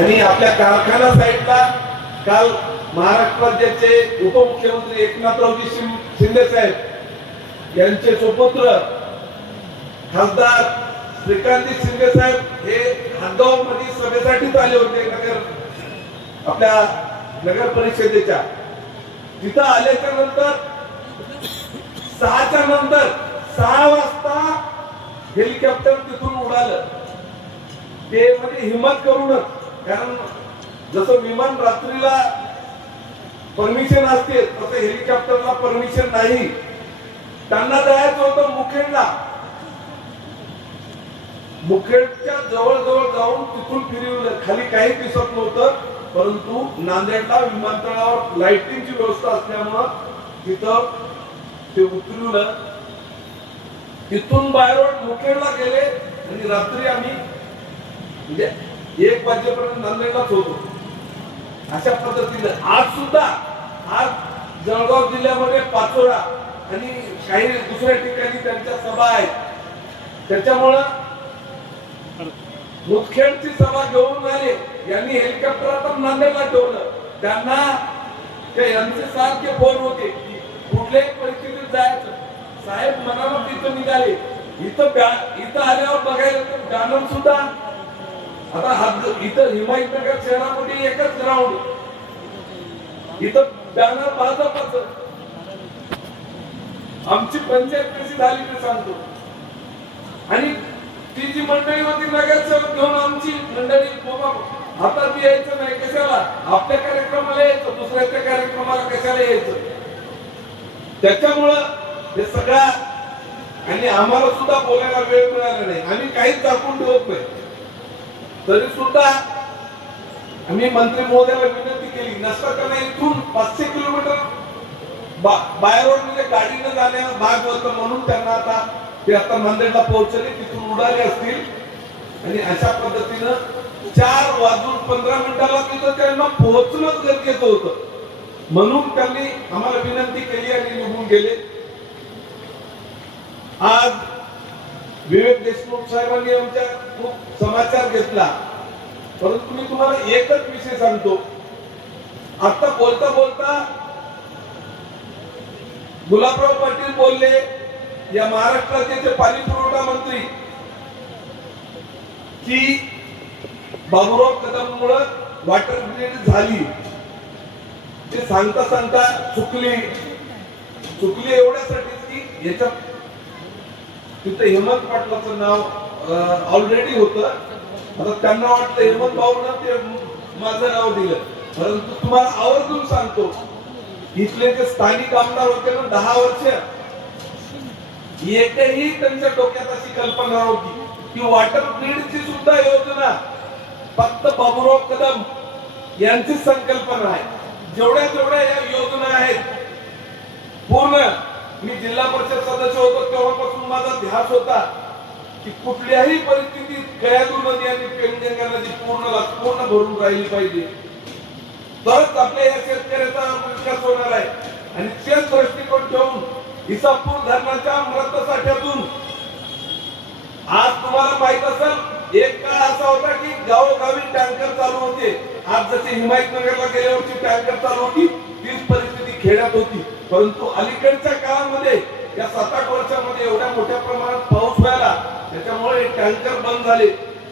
आणि आपल्या कारखाना साईडला काल महाराष्ट्र राज्याचे उपमुख्यमंत्री एकनाथरावजी शिंदे साहेब यांचे सुपुत्र खासदार श्रीकांतजी शिंदे साहेब हे हातगावमध्ये सभेसाठीच आले होते नगर आपल्या नगर परिषदेच्या. तिथं आल्याच्यानंतर सहाच्या नंतर सहा वाजता हेलिकॉप्टर तिथून उडालं. ते म्हणजे हिंमत करूनच कारण जसं विमान रात्रीला परमिशन असते तसं हेलिकॉप्टरला परमिशन नाही. त्यांना जायचं होतं मुखेडला. मुखेडच्या जवळ जाऊन तिथून फिरवलं. खाली काही दिसत नव्हतं परंतु नांदेडला विमानतळावर लाइटिंगची व्यवस्था असल्यामुळं तिथं ते उतरवलं. तिथून बाहेर मुखेडला गेले आणि रात्री आम्ही म्हणजे एक वाजेपर्यंत नांदेडलाच होतो अशा पद्धतीनं आज सुद्धा आज जळगाव जिल्ह्यामध्ये पाचोडा आणि काही दुसऱ्या ठिकाणी त्यांच्या सभा आहेत. त्याच्यामुळं मुदखेडची सभा घेऊन आले यांनी हेलिकॉप्टर आता नांदेडला ठेवलं. त्यांना ते यांचे सारखे फोन होते की कुठल्याही परिस्थितीत जायचं. साहेब मनाला तिथं निघाले. इथं इथं आल्यावर बघायला तर बॅनर सुद्धा आता हा इथं हिमायतनगर शहरामध्ये एकच ग्राउंड इथं बॅनर भाजपाच. आमची पंचायत कशी झाली ते सांगतो. आणि ती जी मंडळी होती नगरसेवक घेऊन आमची मंडळी बाबा हातात यायचं नाही. कशाला? आपल्या कार्यक्रमाला यायचं दुसऱ्याच्या कार्यक्रमाला कशाला यायचं? त्याच्यामुळं हे सगळ्या आणि आम्हाला सुद्धा बोलायला वेळ मिळाला नाही. आम्ही काहीच दाखवून ठेवत नाही. तरी सुद्धा आम्ही मंत्री महोदयाला विनंती केली नसता त्यांना इथून पाचशे किलोमीटर बाय रोड म्हणजे गाडीनं जाण्या भाग होतं म्हणून त्यांना आता ते आता नांदेडला पोहोचले तिथून उडाले असतील. आणि अशा पद्धतीनं चार वाजून पंधरा मिनिटाला तिथं त्यांना पोहोचणंच गरजेचं होतं. म्हणून त्यांनी आम्हाला विनंती केली आणि निघून गेले. आज विवेक देशमुख साहेबांनी आमच्या खूप समाचार घेतला. परंतु मी तुम्हाला एकच विषय सांगतो. आता बोलता बोलता गुलाबराव पाटील बोलले या महाराष्ट्राचे जे पाणी पुरवठा मंत्री की बाबुराव कदम मुळे वॉटर ग्रीड झाली. ते सांगता सांगता चुकली. चुकली एवढ्यासाठीच की याच्या तिथे हेमंत पाटलाचं नाव ऑलरेडी होतं. आता त्यांना वाटतं हेमंत भाऊनं ते माझं नाव दिलं. परंतु तुम्हाला आवर्जून सांगतो इथले जे स्थानिक आमदार होते ना दहा वर्ष एकही त्यांच्या डोक्यात अशी कल्पना नव्हती. की वॉटर ग्रीडची सुद्धा योजना फक्त बाबुराव कदम यांची संकल्पना आहे. जेवढ्या जेवढ्या या योजना आहेत पूर्ण मी जिल्हा परिषद सदस्य होतो तेव्हापासून माझा ध्यास होता की कुठल्याही परिस्थितीत गयादू नदी आणि पेनगंगा नदी पूर्ण पूर्ण भरून राहिली पाहिजे. तरच आपल्या या शेतकऱ्याचा विकास होणार आहे. आणि तेच दृष्टिकोन ठेवून हिसापूर धरणाच्या मृत साठ्यातून आज तुम्हाला माहीत असेल एक काळ असा होता की गावोगावी टँकर चालू होते. आज जसे हिमायतनगरला गेल्या वर्षी टँकर चालू होती तीस खेड्यात होती. परंतु अलीकडच्या काळामध्ये या सात आठ वर्षामध्ये एवढ्या मोठ्या प्रमाणात पाऊस व्हायला त्याच्यामुळे टँकर बंद झाले.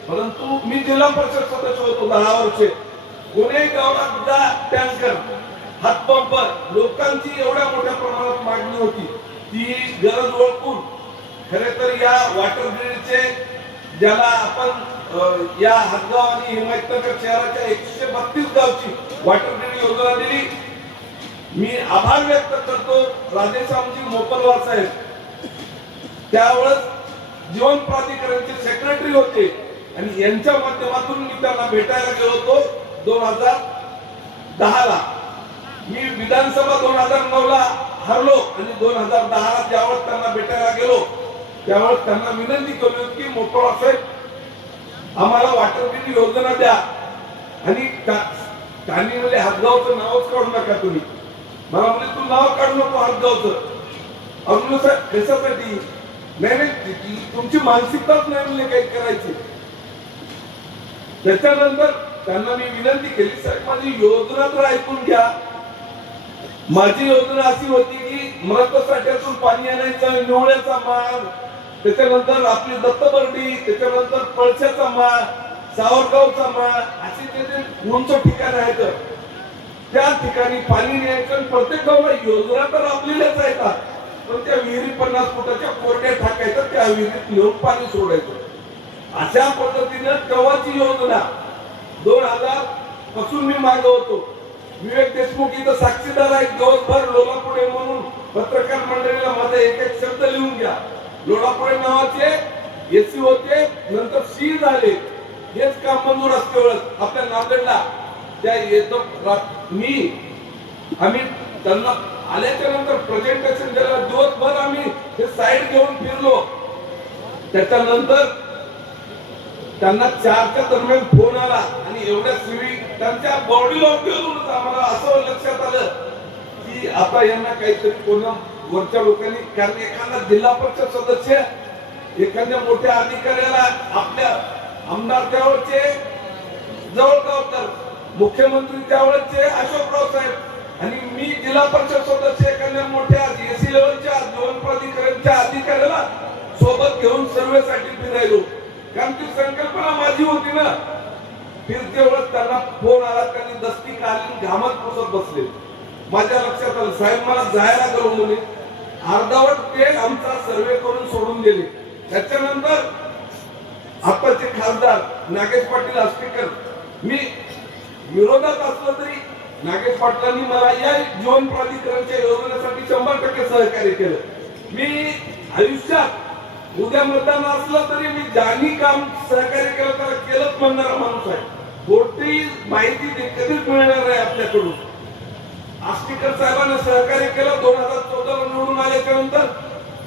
परंतु मी जिल्हा परिषद सदस्य होतो दहा वर्षे. कोणी गावात सुद्धा टँकर हातपंप लोकांची एवढ्या मोठ्या प्रमाणात मागणी होती. ती गरज ओळखून. खरे तर या वॉटर ग्रीडचे ज्याला आपण या हातगाव आणि हिमायतनगर शहराच्या एकशे बत्तीस गावची वॉटर ग्रीड योजना दिली मी आभार व्यक्त करतो राधेश्यामजी मोपलवार साहेब. त्यावेळेस जीवन प्राधिकरणचे सेक्रेटरी होते आणि यांच्या माध्यमातून मी त्यांना भेटायला गेलो होतो दोन हजार दहा ला मी विधानसभा दोन हजार नऊ ला हरलो आणि दोन हजार दहा ला ज्यावेळेस त्यांना भेटायला गेलो त्यावेळेस त्यांना विनंती केली होती की मोपळा साहेब आम्हाला वाटर बिल योजना द्या. आणि त्या- त्यांनी म्हणजे हातगावचं नावच काढू नका तुम्ही. मला म्हणजे तू नाव काढू नको हातगावचं अरुण साहेब कशासाठी नाही नाही तुमची मानसिकताच नाही म्हणजे काही करायची. त्याच्यानंतर त्यांना मी विनंती केली साहेब माझी योजना तर ऐकून घ्या. माझी योजना अशी होती की मृत साठ्यातून पाणी आणायचं निवळ्याचा माल त्याच्यानंतर आपली दत्तबर्डी त्याच्यानंतर पळशाचा माळ सावरगावचा माळ असे ते उंच ठिकाण आहेत. त्या ठिकाणी पाणी न्यायचं प्रत्येक गावला योजना तर आपल्यालाच आहेत पण त्या विहिरी पन्नास फुटाच्या कोरड्या टाकायचं त्या विहिरीत येऊन पाणी सोडायचं. अशा पद्धतीनं तेव्हाची योजना दोन हजारपासून मी मागवतो. होतो विवेक देशमुख इथं साक्षीदार आहेत दिवसभर लोणापुढे म्हणून पत्रकार मंडळीला माझा एक एक शब्द लिहून घ्या. लोणापुढे नावाचे एसी होते नंतर सी झाले. हेच काम मंजूर असते आपल्या नांदेडला त्या येतो मी आम्ही त्यांना आल्याच्यानंतर प्रेझेंटेशन दिलं दिवसभर आम्ही हे साईड घेऊन फिरलो. त्याच्यानंतर त्यांना चारच्या दरम्यान फोन आला आणि एवढ्या सिव्ही त्यांच्या बॉडी लँग्वेजवरूनच आम्हाला असं लक्षात आलं की आता यांना काहीतरी कोण वरच्या लोकांनी कारण एखादा जिल्हा परिषद सदस्य एखाद्या मोठ्या अधिकाऱ्याला आपल्या आमदार त्यावरचे जवळ जवळगावकर मुख्यमंत्री त्यावेळेसचे अशोकराव साहेब आणि मी जिल्हा परिषद सदस्य एखाद्या मोठ्या एसी लेवलच्या दोन प्राधिकरणच्या अधिकाऱ्याला सोबत घेऊन सर्वेसाठी फिरायलो. कारण ती संकल्पना माझी होती ना फिरते वेळेस त्यांना फोन आला त्यांनी दस्ती काढली घामत पुसत बसले. माझ्या लक्षात आलं साहेब मला जायला गेलो म्हणे अर्धावट ते आमचा सर्वे करून सोडून गेले त्याच्यानंतर आताचे खासदार नागेश पाटील आष्टेकर मी विरोधात असलं तरी नागेश पाटलांनी मला या जीवन प्राधिकरणच्या योजनेसाठी शंभर टक्के सहकार्य केलं. मी आयुष्यात उद्या मतदान असलं तरी मी ज्यांनी काम सहकार्य केलं त्याला केलंच म्हणणारा माणूस आहे. कोणतीही माहिती ते कधीच मिळणार नाही आपल्याकडून. आष्टीकर साहेबांना सहकार्य केलं दोन हजार चौदाला निवडून आल्याच्यानंतर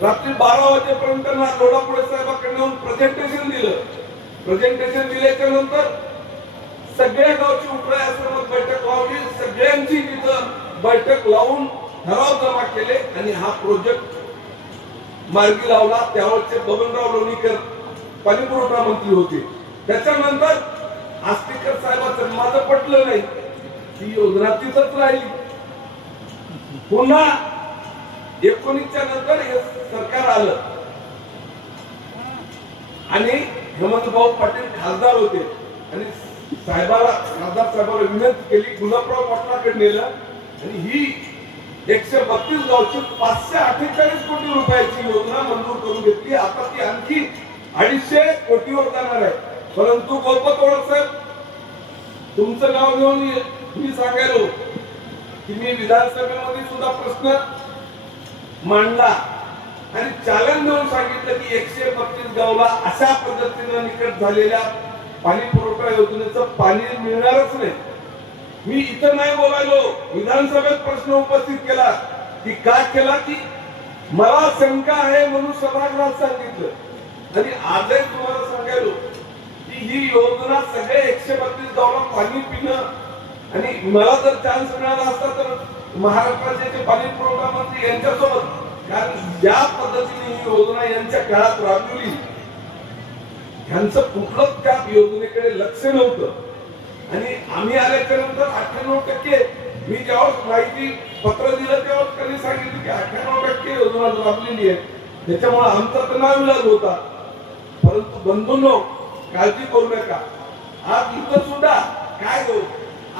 रात्री बारा वाजेपर्यंत ना लोढापुढे साहेबांकडे प्रेझेंटेशन दिलं. प्रेझेंटेशन दिल्याच्या नंतर सगळ्या गावची उपराय बैठक लावली. सगळ्यांची तिथं बैठक लावून ठराव जमा केले आणि हा प्रोजेक्ट मार्गी लावला. त्यावेळेचे बबनराव लोणीकर पाणी पुरवठा मंत्री होते. त्याच्यानंतर आस्तिकर साहेबांचं माझं पटलं नाही. ही योजना तिथंच राहिली. पुन्हा एकोणीसच्या नंतर हे सरकार आलं. आणि हेमंत भाऊ पाटील खासदार होते. आणि साहेबाला खासदार साहेबाला विनंती केली गुलाबराव पाटलाकडे नेलं आणि ही एकशे बत्तीस गावची पाचशे अठ्ठेचाळीस कोटी रुपयाची योजना मंजूर करून घेतली. आता ती आणखी अडीचशे कोटीवर जाणार आहे. परंतु गोपत ओळख साहेब तुमचं नाव घेऊन मी सांगायलो की मी विधानसभेमध्ये सुद्धा प्रश्न मांडला आणि चालन देऊन सांगितलं की एकशे बत्तीस गावला अशा पद्धतीनं निकट झालेल्या पाणी पुरवठा योजनेचं पाणी मिळणारच नाही. मी इथं नाही बोलायलो. विधानसभेत प्रश्न उपस्थित केला. की का केला? की मला शंका आहे म्हणून सभागृहात सांगितलं. आणि आजही तुम्हाला सांगायलो की ही योजना सगळे एकशे बत्तीस गावला पाणी पिणं. आणि मला जर चान्स मिळाला असता तर महाराष्ट्राचे पाणी पुरवठा मंत्री यांच्यासोबत. कारण ज्या पद्धतीने ही योजना यांच्या काळात राबवली. ह्यांचं कुठलंच त्या योजनेकडे लक्ष नव्हतं. आणि आम्ही आल्याच्यानंतर अठ्ठ्याण्णव टक्के मी जेव्हा माहिती पत्र दिलं तेव्हा त्यांनी सांगितलं की अठ्ठ्याण्णव टक्के योजना लाभलेली आहे. त्याच्यामुळे आमचा तर नाविलाज होता. परंतु बंधूंनो काळजी करू नका. आज इथं सुद्धा काय हो?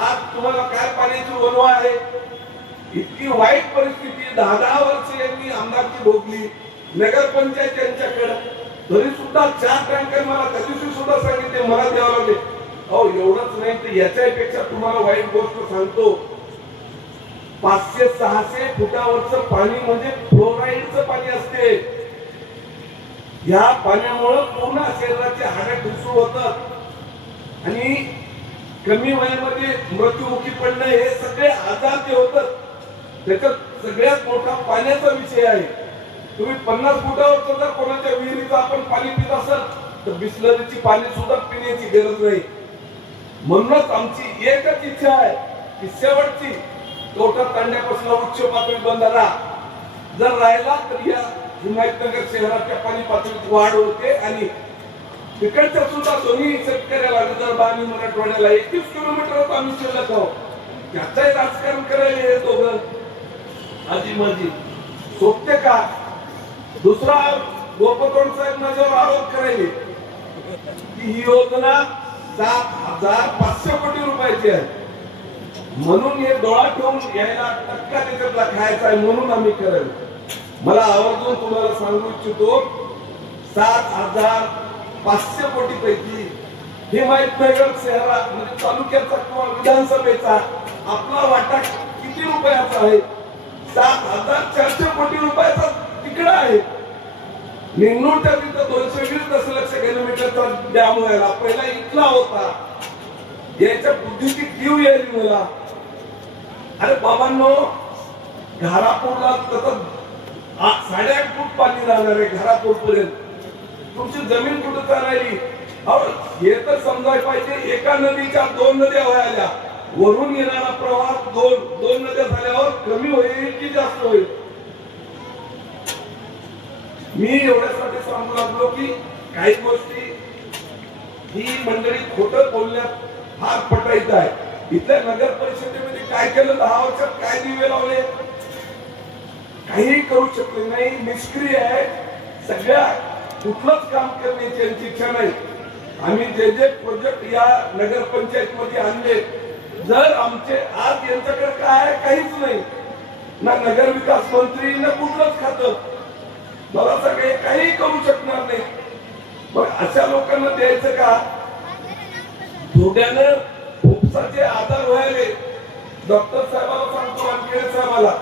आज तुम्हाला काय पाण्याची वनवा आहे? इतकी वाईट परिस्थिती दहा दहा वर्ष यांनी आमदारची भोगली. नगरपंचायत यांच्याकडं तरी सुद्धा चार टँकर मला त्या दिवशी सुद्धा सांगितले मला द्यावं लागले. अहो एवढंच नाही तर याच्यापेक्षा तुम्हाला वाईट गोष्ट सांगतो. पाचशे सहाशे फुटावरचं पाणी म्हणजे फ्लोराईडचं पाणी असते. या पाण्यामुळं पूर्ण शरीराचे हाडे ठिसूळ होतात. आणि कमी वयामध्ये मृत्यूमुखी पडणं हे सगळे आजार जे होतात त्याच्यात सगळ्यात मोठा पाण्याचा विषय आहे. तुम्ही पन्नास फुटावर जर कोणाच्या विहिरीचं आपण पाणी पित असाल तर बिस्लरीची पाणी सुद्धा पिण्याची गरज नाही. म्हणूनच आमची एकच इच्छा आहे की शेवटची तोटा तांड्यापासून उच्च पातळी बंधारा जर राहिला तर या हिमायतनगर शहराच्या पाणी पातळीत वाढ होते आणि तिकडच्या सुद्धा दोन्ही शेतकऱ्याला विदर्भ आणि मराठवाड्याला एकवीस किलोमीटर आम्ही शिल्लक आहोत. त्याचंही राजकारण करायला हे दोघं. आजी माझी सोपते का? दुसरा गोपकोंड साहेब माझ्यावर आरोप करायले. की ही योजना सात हजार पाचशे कोटी रुपयाची आहे. म्हणून हे डोळा ठेवून घ्यायला टक्का त्याच्यातला खायचा आहे म्हणून आम्ही करेल. मला आवर्जून तुम्हाला सांगू इच्छितो सात हजार पाचशे कोटी पैकी हे माहीत नाही शहरा म्हणजे तालुक्याचा किंवा विधानसभेचा आपला वाटा किती रुपयाचा आहे? सात हजार चारशे कोटी रुपयाचा तिकडा आहे. निंगणूरच्या तिथं दोनशे वीस दशलक्ष किलोमीटरचा डॅम व्हायला पहिला इथला होता. याच्या बुद्धीची कीव यायली मला. अरे बाबांनो घारापूरला तसं साडे आठ फूट पाणी राहणार आहे घरापूर पर्यंत तुमची जमीन कुठं चालायली? अहो हे तर समजायला पाहिजे. एका नदीच्या दोन नद्या व्हायला वरून येणारा प्रवाह दोन दोन नद्या झाल्यावर कमी होईल की जास्त होईल? मी एवढ्यासाठी सांगू लागलो की काही गोष्टी ही मंडळी खोट बोलण्यात हात पटायचं आहे. इथल्या नगर परिषदेमध्ये काय केलं? दहा वर्षात काय दिवे लावले? काही करू शकले नाही. निष्क्रिय आहे. सगळ्या कुठलंच काम करण्याची यांची इच्छा नाही. आम्ही जे जे प्रोजेक्ट या नगरपंचायत मध्ये आणले जर आमचे आज यांच्याकडे काय काहीच नाही. ना नगर विकास मंत्री ना कुठलंच खातं. मला सगळे काही करू शकणार नाही. मग अशा लोकांना द्यायचं का? धोक्यानं उपसाचे आजार व्हायले. डॉक्टर साहेबाला सांगतो वानखेडे साहेबाला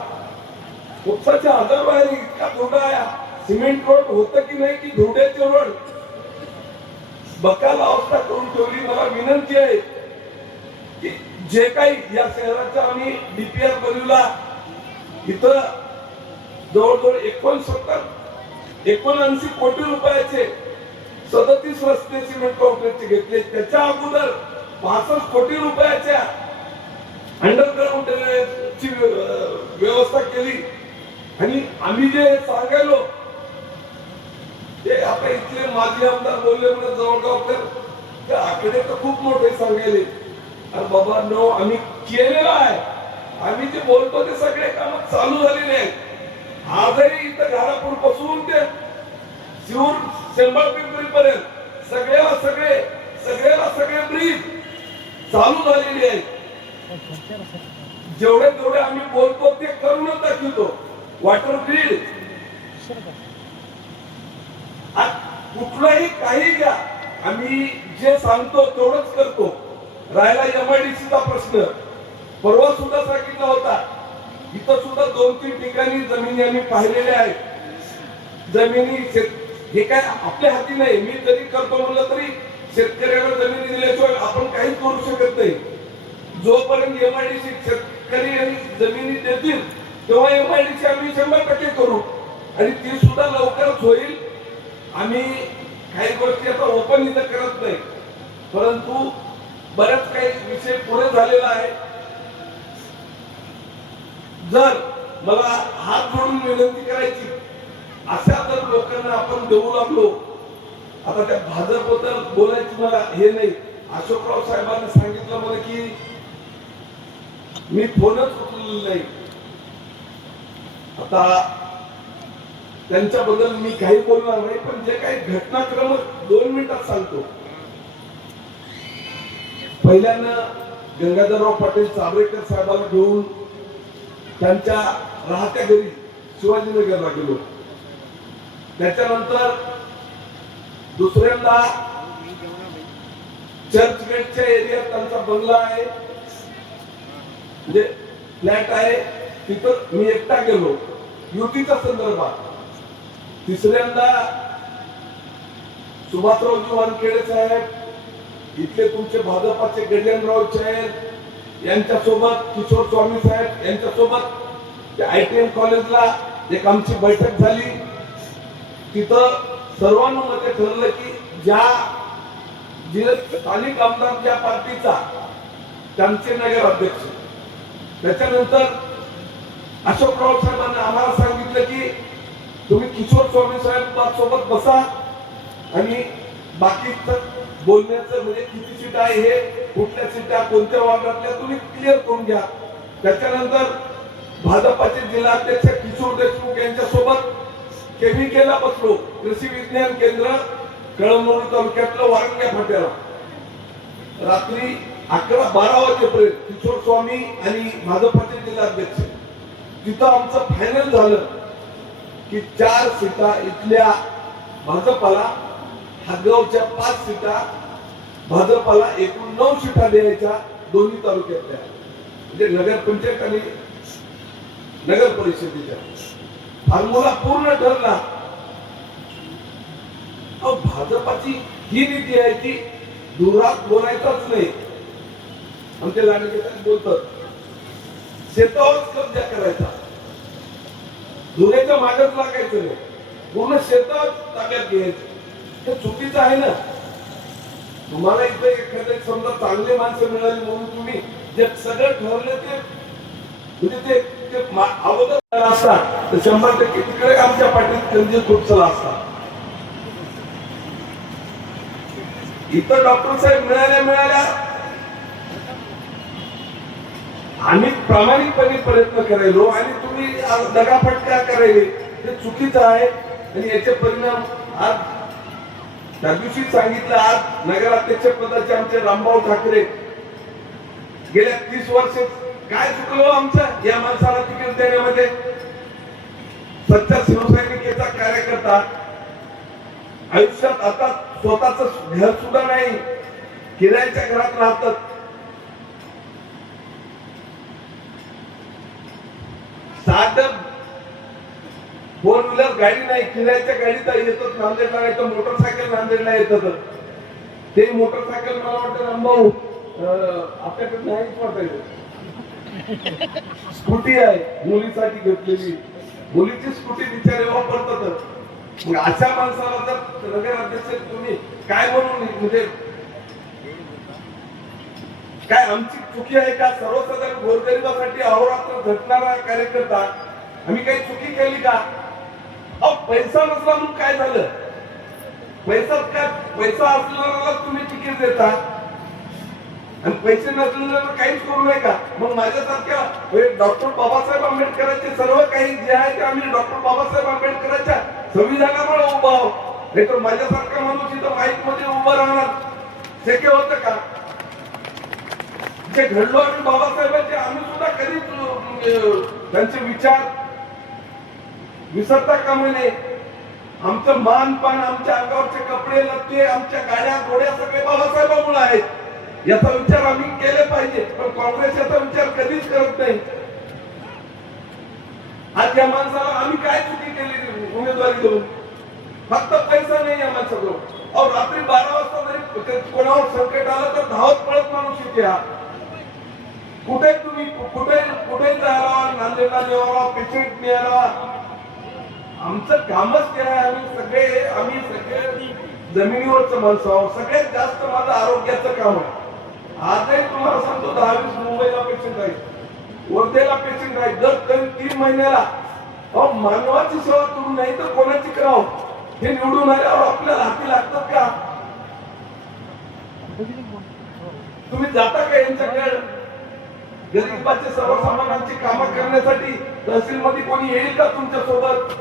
उपसाचे आजार व्हायले इतका धोका आया सिमेंट रोड होत की नाही की धोड्याचे रोड? बकाल अवस्था करून ठेवली. मला विनंती आहे की जे काही या शहराचा आम्ही डीपीआर बनवला इथं जवळजवळ एकोणसत्तर एकोणऐंशी कोटी रुपयाचे सदतीस रस्ते सिमेंट कॉन्क्रीटचे घेतले. त्याच्या अगोदर पासष्ट कोटी रुपयाच्या अंडरग्राऊंड ची व्यवस्था केली. आणि आम्ही जे सांगायलो ते आता इथले माजी आमदार बोलले म्हणजे जवळगावकर ते आकडे तर खूप मोठे सांगायले अरे बाबा नो आम्ही केलेलं आहे. आम्ही जे बोलतो ते सगळे काम चालू झालेले आहेत. आजही इथं घरापूरपासून ते शिवूर शंभर पिंपरी पर्यंत सगळ्याला सगळे सगळ्याला सगळे ब्रिज चालू झालेली आहेत. जेवढे जेवढे आम्ही बोलतो ते करूनच दाखवतो. Water grid. कुठलाही काही घ्या. आम्ही जे सांगतो तेवढंच करतो. राहिला एमआयडीसीचा प्रश्न. परवा सुद्धा सांगितला होता. इथं सुद्धा दोन तीन ठिकाणी जमिनी आम्ही पाहिलेल्या आहेत. जमिनी शेत हे काय आपल्या हाती नाही. मी जरी करतो म्हणलं तरी शेतकऱ्याला जमिनी दिल्याशिवाय आपण काहीच करू शकत नाही. जोपर्यंत एमआयडीसी शेतकरी आणि जमिनी देतील तेव्हा एमआयडीसी आम्ही शंभर टक्के करू. आणि ती सुद्धा लवकरच होईल. आम्ही काही गोष्टी आता ओपन इथं करत नाही. परंतु बऱ्याच काही विषय पुढे झालेला आहे. जर मला हात जोडून विनंती करायची अशा जर लोकांना आपण देऊ लागलो आता त्या भाजपबद्दल बोलायची मला हे नाही. अशोकराव साहेबांनी सांगितलं मला की मी फोनच उचललेला नाही. आता त्यांच्याबद्दल मी काही बोलणार नाही पण जे काही घटनाक्रम दोन मिनिटात सांगतो. पहिल्यांदा गंगाधरराव पाटील चाबरेकर साहेबांना घेऊन त्यांच्या राहत्या घरी शिवाजीनगरला गेलो. त्याच्यानंतर दुसऱ्यांदा चर्चगेटच्या एरियात त्यांचा बंगला आहे. म्हणजे फ्लॅट आहे. तिथं मी एकटा गेलो. युतीच्या संदर्भात तिसऱ्यांदा सुभाषरावजी वानखेडे साहेब इथले तुमचे भाजपाचे गजेंद्रराव साहेब यांच्यासोबत किशोर स्वामी साहेब यांच्यासोबत आय टी एम कॉलेजला एक आमची बैठक झाली. तिथं सर्वानुमते ठरलं की ज्या जे स्थानिक आमदार ज्या पार्टीचा त्यांचे नगर अध्यक्ष. त्याच्यानंतर अशोकराव साहेबांनी आम्हाला सांगितलं की तुम्ही किशोर स्वामी साहेब सोबत बसा आणि बाकी बोलण्याचं म्हणजे किती सीट आहे हे कुठल्या सीटा कोणत्या वार्डातल्या तुम्ही क्लिअर करून घ्या. त्याच्यानंतर भाजपाचे जिल्हाध्यक्ष किशोर देशमुख यांच्या सोबत केमिकेला बसलो. कृषी विज्ञान केंद्र कळमनुरी तालुक्यातलं वारंग्या फाट्याला. रात्री अकरा बारा वाजेपर्यंत किशोर स्वामी आणि भाजपाचे जिल्हाध्यक्ष. तिथं आमचं फायनल झालं की चार सीटा इथल्या भाजपाला हदगावच्या पाच सीटा भाजपाला एकूण नऊ सीटा द्यायच्या दोन्ही तालुक्यातल्या म्हणजे नगर पंचायत आणि नगर परिषदेच्या. फॉर्म्युला पूर्ण ठरला. भाजपाची ही नीती आहे की दुरात बोलायचाच नाही. आमच्या लाडके बोलतात शेतावरच कब्जा करायचा. धुऱ्याच्या मागच लागायचं नाही. पूर्ण शेतात ताब्यात घ्यायचं. हे चुकीचं आहे ना? तुम्हाला इथे एखादे समजा चांगले माणसं मिळाली म्हणून तुम्ही जे सगळं ठरलं ते म्हणजे ते अगोदर असतात तर शंभर टक्के तिकडे आमच्या पाठीत त्यांचे खूप चला असतात. इतर डॉक्टर साहेब मिळाल्या मिळाल्या. आम्ही प्रामाणिकपणे प्रयत्न करायलो आणि तुम्ही आज दगाफटका करायले. हे चुकीचं आहे आणि याचे परिणाम आज त्या दिवशी सांगितलं आज नगराध्यक्ष पदाचे आमचे रामभाऊ ठाकरे. गेल्या तीस वर्ष काय चुकलो हो आमचं? या माणसाला तिकीट देण्यामध्ये. सच्चा शिवसैनिकेचा कार्यकर्ता आयुष्यात आता स्वतःच घर सुद्धा नाही. किरायच्या घरात राहतात. साधं फोर व्हीलर गाडी नाही किरायच्या गाडी तर येतच नांदेडला नाही तर मोटरसायकल नांदेडला येतात ते मोटरसायकल मला वाटतं रामभाऊ आपल्याकडे नाही वाटायचं स्कूटी आहे मुलीसाठी घेतलेली. मुलीची स्कूटी बिचारे वापरतात मग अशा माणसाला जर नगराध्यक्ष तुम्ही काय म्हणून म्हणजे काय आमची चुकी आहे का? सर्वसाधारण गोरगरिबासाठी अहोरात्र झटणारा कार्यकर्ता. आम्ही काही चुकी केली का? अहो पैसा नसला म्हणून काय झालं? पैसा काय? पैसा असणाऱ्याला तुम्ही तिकीट देता. आणि पैसे नसलेल्याला काहीच करू नये का? मग माझ्यासारख्या डॉक्टर बाबासाहेब आंबेडकरांचे सर्व काही जे आहे ते आम्ही डॉक्टर बाबासाहेब आंबेडकरांच्या संविधानामुळे उभा आहोत. नाही तर माझ्यासारखा माणूस इथं माईकमध्ये उभं राहणार. शक्य होत का? जे घडलो आम्ही बाबासाहेबांचे आम्ही सुद्धा कधीच त्यांचे विचार विसरता का म्हणे? आमचं मान पान आमच्या अंगावरचे कपडे लत्ते आमच्या गाड्या घोड्या सगळे बाबासाहेबांमुळे आहेत. याचा विचार आम्ही केले पाहिजे पण काँग्रेस याचा विचार कधीच करत नाही. आज या माणसाला आम्ही काय चुकी केली उमेदवारी देऊन? फक्त पैसा नाही या माणसाजवळ. और रात्री बारा वाजता जरी कोणावर संकट आलं तर धावत पळत माणूस इथे हा कुठे तुम्ही? कुठे कुठे जायला? नांदेडला न्यावा पिचिट न्यायला आमचं कामच ते आहे आम्ही सगळे आम्ही सगळे जमिनीवरच माणसं आहोत. सगळ्यात जास्त माझं आरोग्याचं काम आहे. आजही तुम्हाला सांगतो दहावीस मुंबईला पेशंट आहे वर्धेला पेशंट आहे दर तीन तीन महिन्याला. अहो मानवाची सेवा करू नाही तर कोणाची करावं? हे निवडून आल्यावर आपल्याला हाती लागतात का? तुम्ही जाता का यांच्याकडे? गरिबाचे सर्वसामान्यांची कामं करण्यासाठी तहसील मध्ये कोणी येईल का तुमच्यासोबत?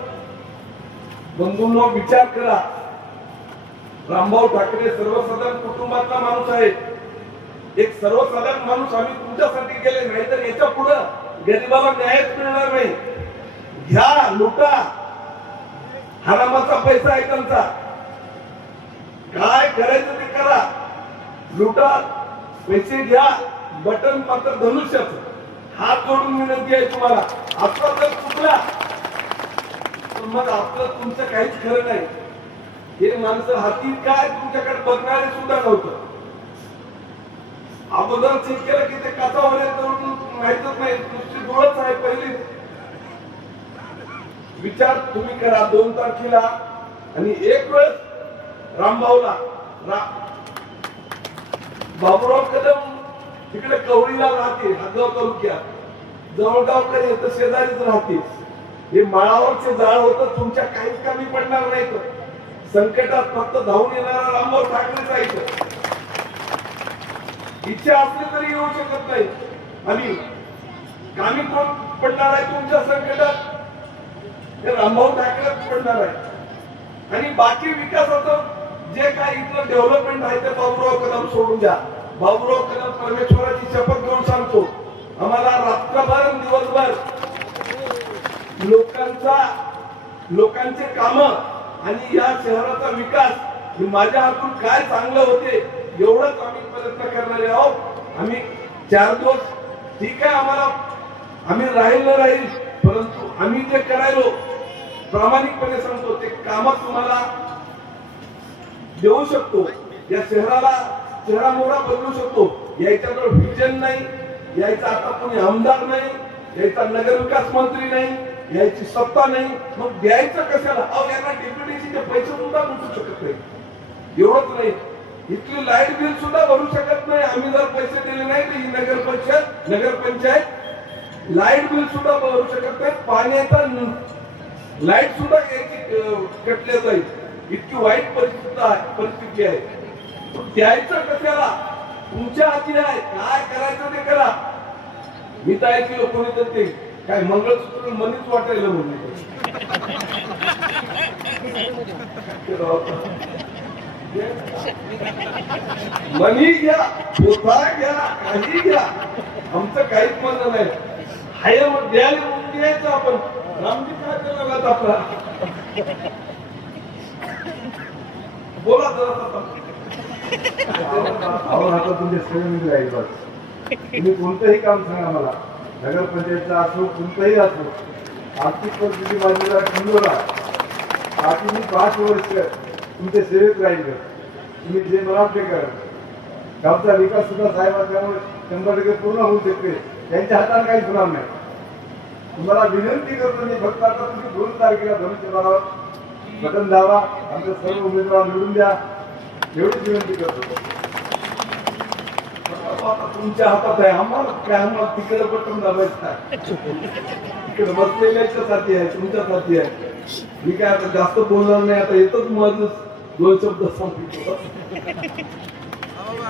बंधूंनो विचार करा. रामभाऊ ठाकरे सर्वसाधारण कुटुंबातला माणूस आहे. एक सर्वसाधारण माणूस आम्ही तुमच्यासाठी गेले नाही तर याच्या पुढं गरिबाला न्यायच मिळणार नाही. घ्या लुटा. हरामाचा पैसा आहे त्यांचा. काय करायचं ते करा. लुटा पैसे घ्या बटन मात्र धनुष्याच. हात जोडून विनंती आहे तुम्हाला. आपला जर चुकला तर मग आपलं तुमचं काहीच खरं नाही. हे माणसं हाती काय? तुमच्याकडे बघणारे सुद्धा नव्हतं. अगोदर चेक केलं की ते कसा करून माहितच नाही. नुसती डोळच आहे पहिली. विचार तुम्ही करा. दोन तारखेला आणि एक वेळेस रामभाऊला रा बाबुराव कदम तिकडे कवळीला राहते हातगाव तालुक्यात. जवळगावकर येतं शेजारीच राहते हे मळावरचे जाळ होतं तुमच्या काहीच कमी पडणार नाही तर. संकटात फक्त धावून येणारा रामभाऊ ठाकरे जायचं इच्छा असली तरी येऊ शकत नाही. आणि कामी कोण पडणार आहे तुमच्या संकटात? हे रामभाऊ ठाकरे पडणार आहे. आणि बाकी विकासाचं जे काही इथलं डेव्हलपमेंट आहे ते बाबूराव कदम सोडून द्या. बाबूराव कदम परमेश्वराची शपथ घेऊन सांगतो. आम्हाला रात्रभर दिवसभर लोकांचा लोकांचे काम आणि या शहराचा विकास हे माझ्या हातून काय चांगलं होते एवढंच आम्ही प्रयत्न करणारे आहोत. आम्ही चार दिवस ठीक आहे आम्हाला आम्ही राहील न राहील परंतु आम्ही जे करायलो प्रामाणिकपणे सांगतो ते काम तुम्हाला देऊ शकतो. या शहराला शहरा बदलू शकतो. याच्याजवळ व्हिजन नाही यायचा आता कोणी आमदार नाही यायचा नगरविकास मंत्री नाही यायची सत्ता नाही मग द्यायचं कशाला? अहो यांना डेप्युटेशनचे पैसे सुद्धा भेटू शकत नाही. एवढंच नाही. इथली लाइट बिल सुद्धा भरू शकत नाही. आम्ही जर पैसे दिले नाही तर ही नगर परिषद नगर पंचायत लाइट बिल सुद्धा भरू शकत नाही. पाण्याचा लाइट सुद्धा यायची कटल्या जाईल. इतकी वाईट परिस्थिती परिस्थिती आहे. द्यायचं कशाला? तुमच्या हाती आहे. काय करायचं ते करा. मी तर ऐकलं कोणी तर ते. काय मंगळसूत्र मनीच वाटायला म्हणले मनी घ्या पोथा घ्या काही घ्या. आमचं काहीच म्हणणं नाही. हाय मग द्यायला म्हणून द्यायचं आपण. रामजी काय करायला आपला. बोला जरा आता. आता तुमच्या सेवेमध्ये राहील बस. तुम्ही कोणतंही काम सांगा मला. नगरपंचायतचा असो कोणताही असो आर्थिक परिस्थिती बाजूला ठेवला बाकी मी पाच वर्ष तुमच्या सेवेत राहील. तुम्ही जे मला ते करा. गावचा विकास सुद्धा साहेबांच्यामुळे शंभर टक्के पूर्ण होऊ शकते. त्यांच्या हाताने काहीच होणार नाही. तुम्हाला विनंती करतो मी फक्त आता तुम्ही दोन तारखेला धनुष्यबाणावर बटन द्यावा आमच्या सर्व उमेदवार निवडून द्या. एवढीच विनंती करतो. आता तुमच्या हातात आहे. आम्हाला काय आम्हाला तिकडे पटून दाबायचं आहे. तिकडे बसलेल्याच्या साथी आहे तुमच्या साथी आहे. मी काय आता जास्त बोलणार नाही आता येतच माझं दोन शब्द सांगितलं